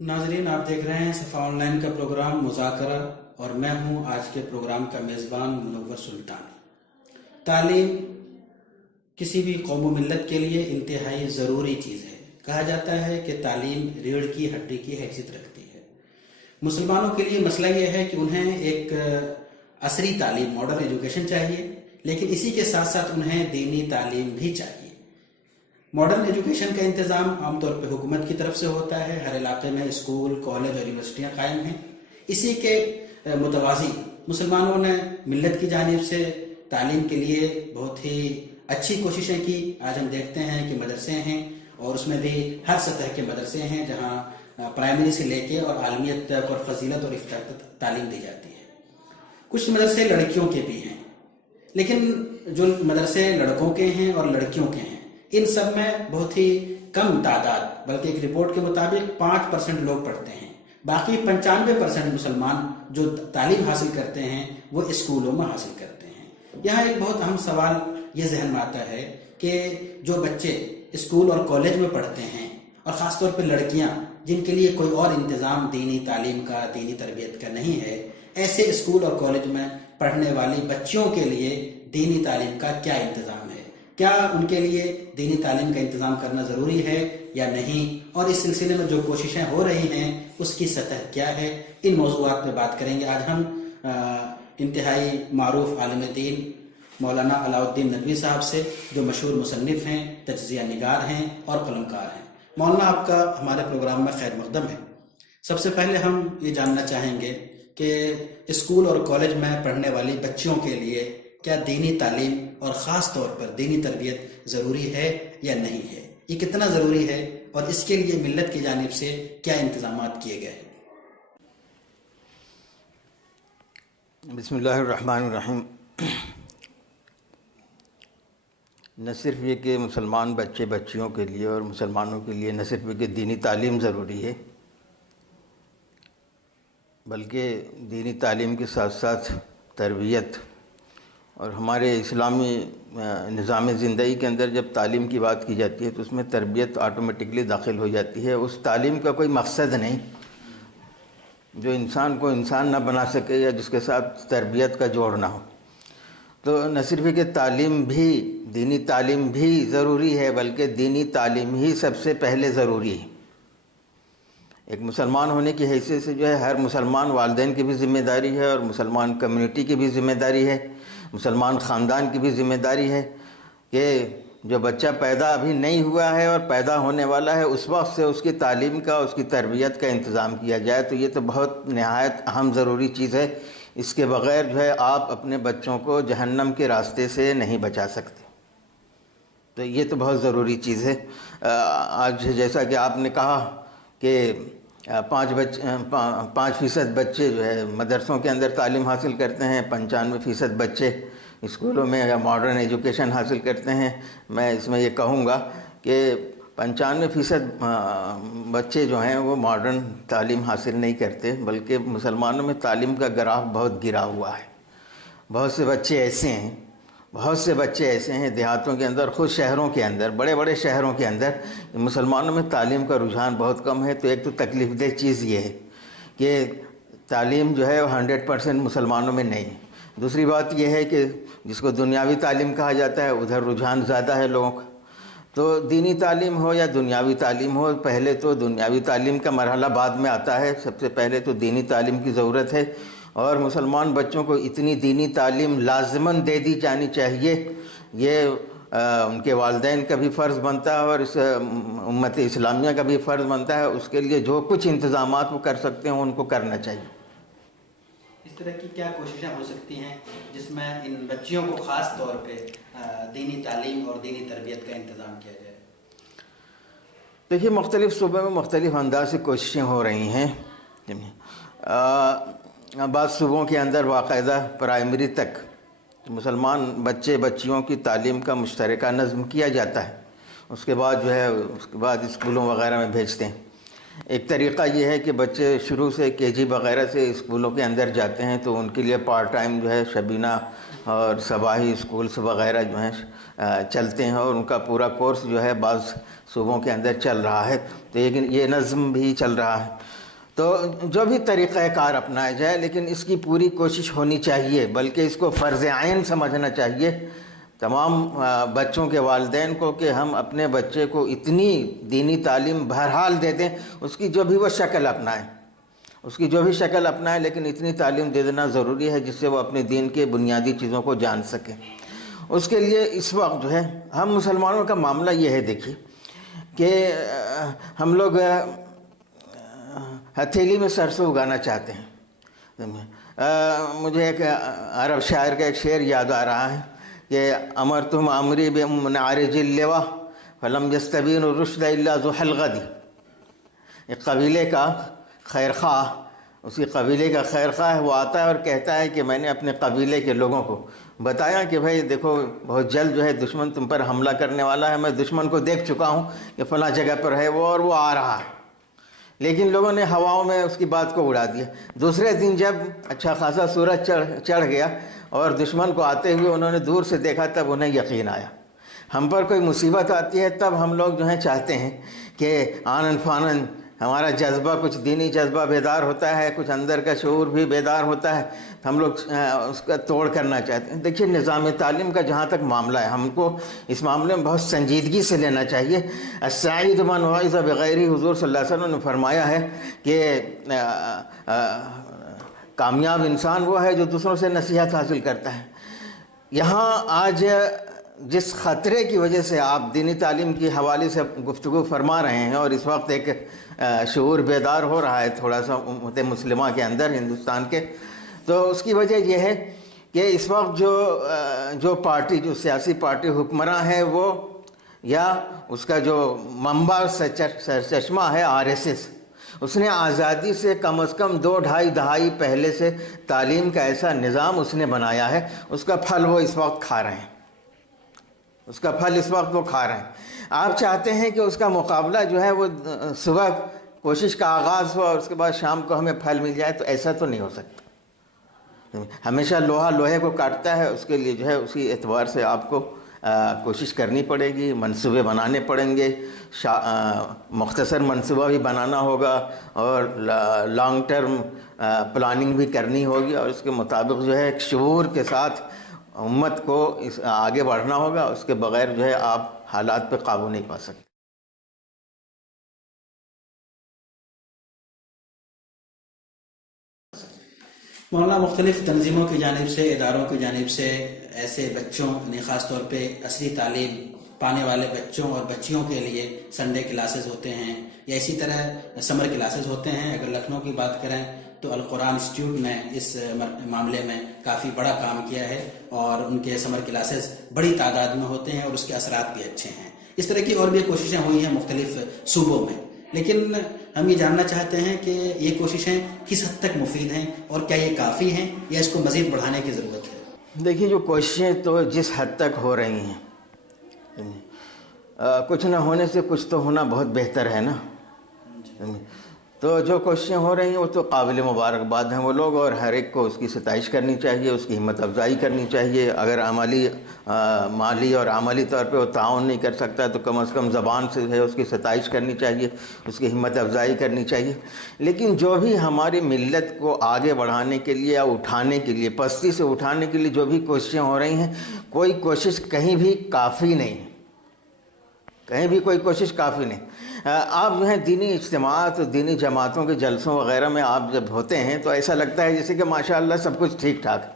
ناظرین، آپ دیکھ رہے ہیں صفا آن لائن کا پروگرام مذاکرہ اور میں ہوں آج کے پروگرام کا میزبان منور سلطان۔ تعلیم کسی بھی قوم و ملت کے لیے انتہائی ضروری چیز ہے۔ کہا جاتا ہے کہ تعلیم ریڑھ کی ہڈی کی حیثیت رکھتی ہے۔ مسلمانوں کے لیے مسئلہ یہ ہے کہ انہیں ایک عصری تعلیم، ماڈرن ایجوکیشن چاہیے، لیکن اسی کے ساتھ ساتھ انہیں دینی تعلیم بھی چاہیے۔ ماڈرن ایجوکیشن کا انتظام عام طور پہ حکومت کی طرف سے ہوتا ہے، ہر علاقے میں اسکول، کالج اور یونیورسٹیاں قائم ہیں۔ اسی کے متوازی مسلمانوں نے ملت کی جانب سے تعلیم کے لیے بہت ہی اچھی کوششیں کی۔ آج ہم دیکھتے ہیں کہ مدرسے ہیں اور اس میں بھی ہر سطح کے مدرسے ہیں جہاں پرائمری سے لے کے اور عالمیت تک اور فضیلت اور افتخار تک تعلیم دی جاتی ہے۔ کچھ مدرسے لڑکیوں کے بھی ہیں، لیکن جو مدرسے لڑکوں کے ہیں اور لڑکیوں کے ہیں ان سب میں بہت ہی کم تعداد، بلکہ ایک رپورٹ کے مطابق 5% لوگ پڑھتے ہیں۔ باقی 95% مسلمان جو تعلیم حاصل کرتے ہیں وہ اسکولوں میں حاصل کرتے ہیں۔ یہاں ایک بہت اہم سوال یہ ذہن میں آتا ہے کہ جو بچے اسکول اور کالج میں پڑھتے ہیں اور خاص طور پہ لڑکیاں جن کے لیے کوئی اور انتظام دینی تعلیم کا، دینی تربیت کا نہیں ہے، ایسے اسکول اور کالج میں پڑھنے والی بچیوں کے لیے دینی تعلیم کا کیا انتظام ہے؟ کیا ان کے لیے دینی تعلیم کا انتظام کرنا ضروری ہے یا نہیں؟ اور اس سلسلے میں جو کوششیں ہو رہی ہیں اس کی سطح کیا ہے؟ ان موضوعات پہ بات کریں گے۔ آج ہم انتہائی معروف عالم دین مولانا علاء الدین ندوی صاحب سے، جو مشہور مصنف ہیں، تجزیہ نگار ہیں اور قلمکار ہیں۔ مولانا، آپ کا ہمارے پروگرام میں خیر مقدم ہے۔ سب سے پہلے ہم یہ جاننا چاہیں گے کہ اسکول اور کالج میں پڑھنے والی بچیوں کے لیے کیا دینی تعلیم اور خاص طور پر دینی تربیت ضروری ہے یا نہیں ہے؟ یہ کتنا ضروری ہے اور اس کے لیے ملت کی جانب سے کیا انتظامات کیے گئے ہیں؟ بسم اللہ الرحمن الرحیم۔ نہ صرف یہ کہ مسلمان بچے بچیوں کے لیے اور مسلمانوں کے لیے نہ صرف یہ کہ دینی تعلیم ضروری ہے، بلکہ دینی تعلیم کے ساتھ ساتھ تربیت، اور ہمارے اسلامی نظام زندگی کے اندر جب تعلیم کی بات کی جاتی ہے تو اس میں تربیت آٹومیٹکلی داخل ہو جاتی ہے۔ اس تعلیم کا کوئی مقصد نہیں جو انسان کو انسان نہ بنا سکے یا جس کے ساتھ تربیت کا جوڑ نہ ہو۔ تو نہ صرف کہ تعلیم بھی، دینی تعلیم بھی ضروری ہے، بلکہ دینی تعلیم ہی سب سے پہلے ضروری ہے۔ ایک مسلمان ہونے کی حیثیت سے جو ہے ہر مسلمان والدین کی بھی ذمہ داری ہے اور مسلمان کمیونٹی کی بھی ذمہ داری ہے، مسلمان خاندان کی بھی ذمہ داری ہے کہ جو بچہ پیدا ابھی نہیں ہوا ہے اور پیدا ہونے والا ہے اس وقت سے اس کی تعلیم کا، اس کی تربیت کا انتظام کیا جائے۔ تو یہ تو بہت نہایت اہم ضروری چیز ہے۔ اس کے بغیر جو ہے آپ اپنے بچوں کو جہنم کے راستے سے نہیں بچا سکتے۔ تو یہ تو بہت ضروری چیز ہے۔ آج جیسا کہ آپ نے کہا کہ 5% بچے جو ہے مدرسوں کے اندر تعلیم حاصل کرتے ہیں، 95% بچے اسکولوں میں یا ماڈرن ایجوکیشن حاصل کرتے ہیں۔ میں اس میں یہ کہوں گا کہ 95% بچے جو ہیں وہ ماڈرن تعلیم حاصل نہیں کرتے، بلکہ مسلمانوں میں تعلیم کا گراف بہت گرا ہوا ہے۔ بہت سے بچے ایسے ہیں دیہاتوں کے اندر، خود شہروں کے اندر، بڑے بڑے شہروں کے اندر مسلمانوں میں تعلیم کا رجحان بہت کم ہے۔ تو ایک تو تکلیف دہ چیز یہ ہے کہ تعلیم جو ہے 100% مسلمانوں میں نہیں ہے۔ دوسری بات یہ ہے کہ جس کو دنیاوی تعلیم کہا جاتا ہے ادھر رجحان زیادہ ہے لوگوں کا۔ تو دینی تعلیم ہو یا دنیاوی تعلیم ہو، پہلے تو دنیاوی تعلیم کا مرحلہ بعد میں آتا ہے، سب سے پہلے تو دینی تعلیم کی ضرورت ہے، اور مسلمان بچوں کو اتنی دینی تعلیم لازماً دے دی جانی چاہیے۔ یہ ان کے والدین کا بھی فرض بنتا ہے اور اس امت اسلامیہ کا بھی فرض بنتا ہے۔ اس کے لیے جو کچھ انتظامات وہ کر سکتے ہیں ان کو کرنا چاہیے۔ اس طرح کی کیا کوششیں ہو سکتی ہیں جس میں ان بچیوں کو خاص طور پہ دینی تعلیم اور دینی تربیت کا انتظام کیا جائے؟ دیکھیے، مختلف صوبوں میں مختلف انداز سے کوششیں ہو رہی ہیں۔ بعض صوبوں کے اندر باقاعدہ پرائمری تک مسلمان بچے بچیوں کی تعلیم کا مشترکہ نظم کیا جاتا ہے، اس کے بعد جو ہے اس کے بعد اسکولوں وغیرہ میں بھیجتے ہیں۔ ایک طریقہ یہ ہے کہ بچے شروع سے KG وغیرہ سے اسکولوں کے اندر جاتے ہیں، تو ان کے لیے پارٹ ٹائم جو ہے شبینہ اور صباحی اسکولس وغیرہ جو ہیں چلتے ہیں، اور ان کا پورا کورس جو ہے بعض صوبوں کے اندر چل رہا ہے، تو یہ نظم بھی چل رہا ہے۔ تو جو بھی طریقہ کار اپنایا جائے، لیکن اس کی پوری کوشش ہونی چاہیے، بلکہ اس کو فرض عین سمجھنا چاہیے تمام بچوں کے والدین کو کہ ہم اپنے بچے کو اتنی دینی تعلیم بہرحال دے دیں، اس کی جو بھی وہ شکل اپنائیں، لیکن اتنی تعلیم دے دینا ضروری ہے جس سے وہ اپنے دین کے بنیادی چیزوں کو جان سکیں۔ اس کے لیے اس وقت جو ہے ہم مسلمانوں کا معاملہ یہ ہے، دیکھیے کہ ہم لوگ ہتھیلی میں سرسوں اگانا چاہتے ہیں۔ مجھے ایک عرب شاعر کا ایک شعر یاد آ رہا ہے کہ امرتم امری بمنعرج اللوا فلم یستبین الرشد الا ذو حلقدی۔ ایک قبیلے کا خیرخواہ، اسی قبیلے کا خیرخواہ وہ آتا ہے اور کہتا ہے کہ میں نے اپنے قبیلے کے لوگوں کو بتایا کہ بھائی دیکھو بہت جلد جو ہے دشمن تم پر حملہ کرنے والا ہے، میں دشمن کو دیکھ چکا ہوں کہ فلاں جگہ پر ہے وہ اور وہ آ رہا ہے، لیکن لوگوں نے ہواؤں میں اس کی بات کو اڑا دیا۔ دوسرے دن جب اچھا خاصا سورج چڑھ گیا اور دشمن کو آتے ہوئے انہوں نے دور سے دیکھا، تب انہیں یقین آیا۔ ہم پر کوئی مصیبت آتی ہے تب ہم لوگ جو ہیں چاہتے ہیں کہ آنن فانن ہمارا جذبہ، کچھ دینی جذبہ بیدار ہوتا ہے، کچھ اندر کا شعور بھی بیدار ہوتا ہے، ہم لوگ اس کا توڑ کرنا چاہتے ہیں۔ دیکھیے نظام تعلیم کا جہاں تک معاملہ ہے، ہم کو اس معاملے میں بہت سنجیدگی سے لینا چاہیے۔ السعید من وعظ بغیرہ، حضور صلی اللہ علیہ وسلم نے فرمایا ہے کہ کامیاب انسان وہ ہے جو دوسروں سے نصیحت حاصل کرتا ہے۔ یہاں آج جس خطرے کی وجہ سے آپ دینی تعلیم کی حوالے سے گفتگو فرما رہے ہیں، اور اس وقت ایک شعور بیدار ہو رہا ہے تھوڑا سا امت مسلمہ کے اندر ہندوستان کے، تو اس کی وجہ یہ ہے کہ اس وقت جو پارٹی، جو سیاسی پارٹی حکمراں ہے، وہ یا اس کا جو منبع سرچشمہ ہے RSS، اس نے آزادی سے کم از کم 2-2.5 دہائی پہلے سے تعلیم کا ایسا نظام اس نے بنایا ہے، اس کا پھل وہ اس وقت کھا رہے ہیں، آپ چاہتے ہیں کہ اس کا مقابلہ جو ہے وہ صبح کوشش کا آغاز ہو اور اس کے بعد شام کو ہمیں پھل مل جائے، تو ایسا تو نہیں ہو سکتا۔ ہمیشہ لوہا لوہے کو کاٹتا ہے، اس کے لیے جو ہے اسی اعتبار سے آپ کو کوشش کرنی پڑے گی، منصوبے بنانے پڑیں گے، مختصر منصوبہ بھی بنانا ہوگا اور لانگ ٹرم پلاننگ بھی کرنی ہوگی، اور اس کے مطابق جو ہے ایک شعور کے ساتھ امت کو آگے بڑھنا ہوگا۔ اس کے بغیر جو ہے آپ حالات پہ قابو نہیں پا سکتے۔ مولانا، مختلف تنظیموں کی جانب سے، اداروں کی جانب سے ایسے بچوں، یعنی خاص طور پہ عصری تعلیم پانے والے بچوں اور بچیوں کے لیے سنڈے کلاسز ہوتے ہیں، یا اسی طرح سمر کلاسز ہوتے ہیں۔ اگر لکھنؤ کی بات کریں تو القرآن انسٹیٹیوٹ نے اس معاملے میں کافی بڑا کام کیا ہے، اور ان کے سمر کلاسز بڑی تعداد میں ہوتے ہیں اور اس کے اثرات بھی اچھے ہیں۔ اس طرح کی اور بھی کوششیں ہوئی ہیں مختلف صوبوں میں، لیکن ہم یہ جاننا چاہتے ہیں کہ یہ کوششیں کس حد تک مفید ہیں، اور کیا یہ کافی ہیں یا اس کو مزید بڑھانے کی ضرورت ہے؟ دیکھیے جو کوششیں تو جس حد تک ہو رہی ہیں، کچھ نہ ہونے سے کچھ تو ہونا بہت بہتر ہے نا۔ تو جو کوششیں ہو رہی ہیں وہ تو قابل مبارکباد ہیں وہ لوگ، اور ہر ایک کو اس کی ستائش کرنی چاہیے، اس کی ہمت افزائی کرنی چاہیے۔ اگر مالی اور عملی طور پہ وہ تعاون نہیں کر سکتا تو کم از کم زبان سے ہے اس کی ستائش کرنی چاہیے، اس کی ہمت افزائی کرنی چاہیے۔ لیکن جو بھی ہماری ملت کو آگے بڑھانے کے لیے یا اٹھانے کے لیے، پستی سے اٹھانے کے لیے جو بھی کوششیں ہو رہی ہیں، کوئی کوشش کہیں بھی کافی نہیں، کہیں بھی کوئی کوشش کافی نہیں۔ آپ جو ہیں دینی اجتماعات، دینی جماعتوں کے جلسوں وغیرہ میں آپ جب ہوتے ہیں تو ایسا لگتا ہے جیسے کہ ماشاءاللہ سب کچھ ٹھیک ٹھاک ہے،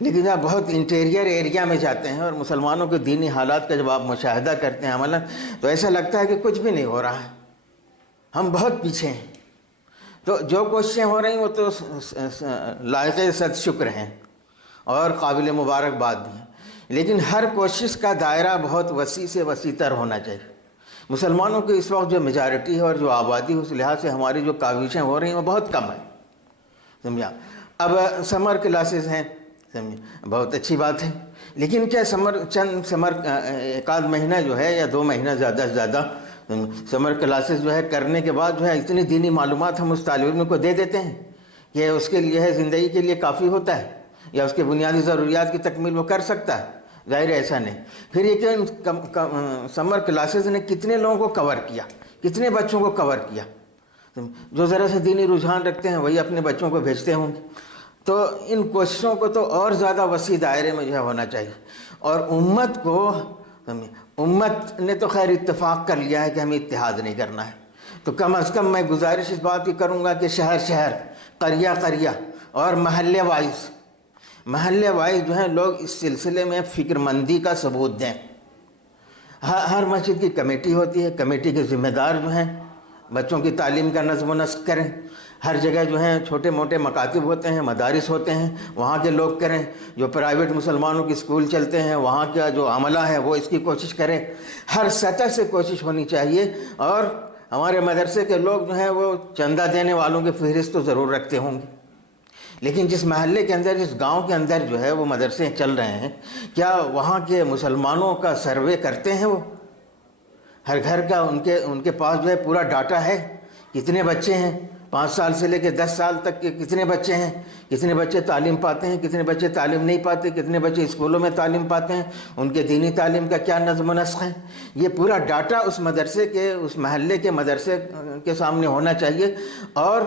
لیکن جب بہت انٹیریئر ایریا میں جاتے ہیں اور مسلمانوں کے دینی حالات کا جب آپ مشاہدہ کرتے ہیں عملاً، تو ایسا لگتا ہے کہ کچھ بھی نہیں ہو رہا ہے، ہم بہت پیچھے ہیں۔ تو جو کوششیں ہو رہی ہیں وہ تو لائق صد شکر ہیں اور قابل مبارکباد بھی ہیں، لیکن ہر کوشش کا دائرہ بہت وسیع سے وسیع تر ہونا چاہیے۔ مسلمانوں کی اس وقت جو میجارٹی ہے اور جو آبادی ہے، اس لحاظ سے ہماری جو کاوشیں ہو رہی ہیں وہ بہت کم ہے، سمجھا۔ اب سمر کلاسز ہیں، بہت اچھی بات ہے، لیکن کیا ایک آدھ مہینہ جو ہے یا 2 مہینہ زیادہ سے زیادہ سمر کلاسز جو ہے کرنے کے بعد جو ہے اتنی دینی معلومات ہم اس طالب علم کو دے دیتے ہیں کہ اس کے لیے زندگی کے لیے کافی ہوتا ہے یا اس کے بنیادی ضروریات کی تکمیل وہ کر سکتا ہے؟ ظاہر ایسا نہیں۔ پھر یہ کہ سمر کلاسز نے کتنے لوگوں کو کور کیا، کتنے بچوں کو کور کیا؟ جو ذرا سے دینی رجحان رکھتے ہیں وہی اپنے بچوں کو بھیجتے ہوں گے۔ تو ان کوششوں کو تو اور زیادہ وسیع دائرے میں جو ہے ہونا چاہیے، اور امت نے تو خیر اتفاق کر لیا ہے کہ ہمیں اتحاد نہیں کرنا ہے، تو کم از کم میں گزارش اس بات کی کروں گا کہ شہر شہر، قریہ قریہ اور محلے وائز جو ہیں لوگ اس سلسلے میں فکر مندی کا ثبوت دیں۔ ہر مسجد کی کمیٹی ہوتی ہے، کمیٹی کے ذمہ دار جو ہیں بچوں کی تعلیم کا نظم و نسق کریں۔ ہر جگہ جو ہیں چھوٹے موٹے مکاتب ہوتے ہیں، مدارس ہوتے ہیں، وہاں کے لوگ کریں۔ جو پرائیویٹ مسلمانوں کے اسکول چلتے ہیں وہاں کا جو عملہ ہے وہ اس کی کوشش کریں۔ ہر سطح سے کوشش ہونی چاہیے، اور ہمارے مدرسے کے لوگ جو ہیں وہ چندہ دینے والوں کی فہرست تو ضرور رکھتے ہوں گے، لیکن جس محلے کے اندر، جس گاؤں کے اندر جو ہے وہ مدرسے چل رہے ہیں، کیا وہاں کے مسلمانوں کا سروے کرتے ہیں؟ وہ ہر گھر کا ان کے پاس جو ہے پورا ڈاٹا ہے، کتنے بچے ہیں 5 سال سے لے کے 10 سال تک کے، کتنے بچے ہیں، کتنے بچے تعلیم پاتے ہیں، کتنے بچے تعلیم نہیں پاتے، کتنے بچے اسکولوں میں تعلیم پاتے ہیں، ان کے دینی تعلیم کا کیا نظم و نسق ہے۔ یہ پورا ڈاٹا اس مدرسے کے، اس محلے کے مدرسے کے سامنے ہونا چاہیے۔ اور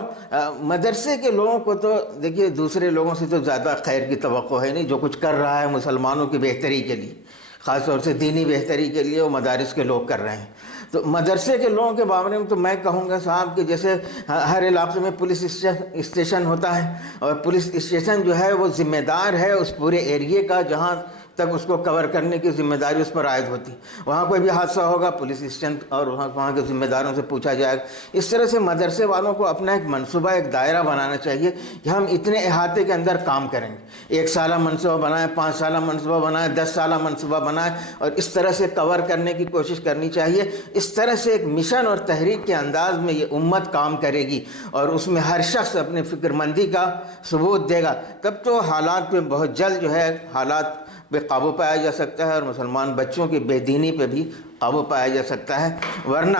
مدرسے کے لوگوں کو تو دیکھیے دوسرے لوگوں سے تو زیادہ خیر کی توقع ہے نہیں، جو کچھ کر رہا ہے مسلمانوں کی بہتری کے لیے، خاص طور سے دینی بہتری کے لیے وہ مدارس کے لوگ کر رہے ہیں۔ تو مدرسے کے لوگوں کے بارے میں تو میں کہوں گا صاحب کہ جیسے ہر علاقے میں پولیس اسٹیشن ہوتا ہے، اور پولیس اسٹیشن جو ہے وہ ذمہ دار ہے اس پورے ایریے کا، جہاں تک اس کو کور کرنے کی ذمہ داری اس پر عائد ہوتی، وہاں کوئی بھی حادثہ ہوگا پولیس اسٹیشن اور وہاں کے ذمہ داروں سے پوچھا جائے گا۔ اس طرح سے مدرسے والوں کو اپنا ایک منصوبہ، ایک دائرہ بنانا چاہیے کہ ہم اتنے احاطے کے اندر کام کریں گے، 1 سالہ منصوبہ بنائیں، 5 سالہ منصوبہ بنائیں، 10 سالہ منصوبہ بنائیں، اور اس طرح سے کور کرنے کی کوشش کرنی چاہیے۔ اس طرح سے ایک مشن اور تحریک کے انداز میں یہ امت کام کرے گی، اور اس میں ہر شخص اپنے فکر مندی کا ثبوت دے گا، تب تو حالات پہ بہت جلد جو ہے حالات پہ قابو پایا جا سکتا ہے، اور مسلمان بچوں کی بے دینی پہ بھی قابو پایا جا سکتا ہے۔ ورنہ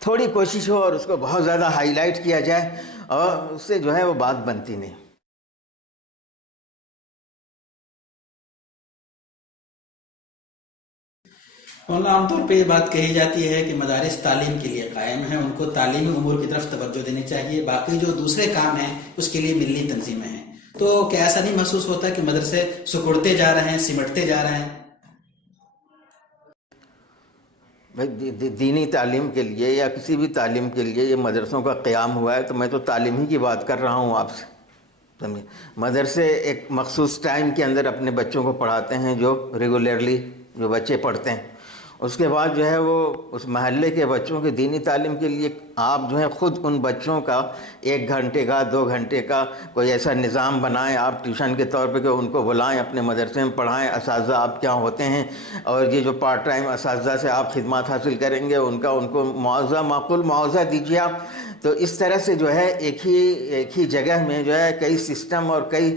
تھوڑی کوشش ہو اور اس کو بہت زیادہ ہائی لائٹ کیا جائے، اور اس سے جو ہے وہ بات بنتی نہیں۔ مولانا عام طور پہ یہ بات کہی جاتی ہے کہ مدارس تعلیم کے لیے قائم ہیں، ان کو تعلیمی امور کی طرف توجہ دینی چاہیے، باقی جو دوسرے کام ہیں اس کے لیے ملی تنظیمیں ہیں۔ تو کیا ایسا نہیں محسوس ہوتا کہ مدرسے سکڑتے جا رہے ہیں، سمٹتے جا رہے ہیں؟ دینی تعلیم کے لیے یا کسی بھی تعلیم کے لیے یہ مدرسوں کا قیام ہوا ہے، تو میں تو تعلیم ہی کی بات کر رہا ہوں آپ سے، سمجھے۔ مدرسے ایک مخصوص ٹائم کے اندر اپنے بچوں کو پڑھاتے ہیں، جو ریگولرلی جو بچے پڑھتے ہیں، اس کے بعد جو ہے وہ اس محلے کے بچوں کی دینی تعلیم کے لیے آپ جو ہے خود ان بچوں کا 1 گھنٹے کا 2 گھنٹے کا کوئی ایسا نظام بنائیں، آپ ٹیوشن کے طور پہ کہ ان کو بلائیں، اپنے مدرسے میں پڑھائیں، اساتذہ آپ کیا ہوتے ہیں، اور یہ جو پارٹ ٹائم اساتذہ سے آپ خدمات حاصل کریں گے ان کو معاوضہ، معقول معاوضہ دیجیے آپ۔ تو اس طرح سے جو ہے ایک ہی جگہ میں جو ہے کئی سسٹم اور کئی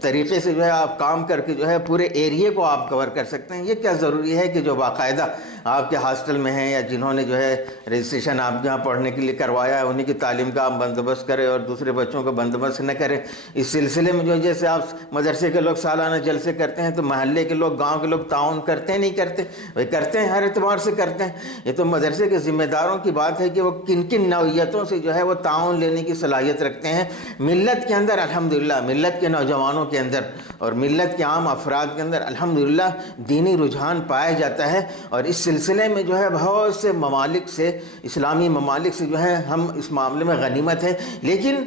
طریقے سے جو ہے آپ کام کر کے جو ہے پورے ایریے کو آپ کور کر سکتے ہیں۔ یہ کیا ضروری ہے کہ جو باقاعدہ آپ کے ہاسٹل میں ہیں یا جنہوں نے جو ہے رجسٹریشن آپ جہاں پڑھنے کے لیے کروایا ہے انہی کی تعلیم کا آپ بندوبست کریں اور دوسرے بچوں کا بندوبست نہ کریں۔ اس سلسلے میں جو جیسے آپ مدرسے کے لوگ سالانہ جلسے کرتے ہیں تو محلے کے لوگ، گاؤں کے لوگ تعاون کرتے ہیں نہیں کرتے؟ وہ کرتے ہیں، ہر اعتبار سے کرتے ہیں۔ یہ تو مدرسے کے ذمہ داروں کی بات ہے کہ وہ کن کن نوعیتوں سے جو ہے وہ تعاون لینے کی صلاحیت رکھتے ہیں۔ ملت کے اندر الحمدللہ، ملت کے نوجوانوں کے اندر اور ملت کے عام افراد کے اندر الحمدللہ دینی رجحان پایا جاتا ہے، اور اس سلسلے میں جو ہے بہت سے ممالک سے، اسلامی ممالک سے جو ہے ہم اس معاملے میں غنیمت ہے۔ لیکن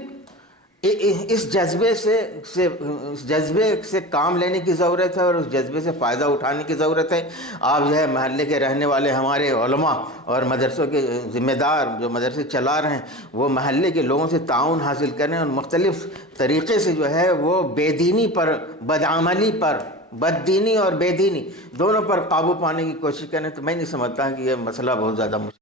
اس جذبے سے کام لینے کی ضرورت ہے، اور اس جذبے سے فائدہ اٹھانے کی ضرورت ہے۔ آپ جو ہے محلے کے رہنے والے ہمارے علماء اور مدرسوں کے ذمہ دار جو مدرسے چلا رہے ہیں وہ محلے کے لوگوں سے تعاون حاصل کریں، اور مختلف طریقے سے جو ہے وہ بے دینی پر، بدعملی پر، بد دینی اور بے دینی دونوں پر قابو پانے کی کوشش کریں، تو میں نہیں سمجھتا کہ یہ مسئلہ بہت زیادہ مشکل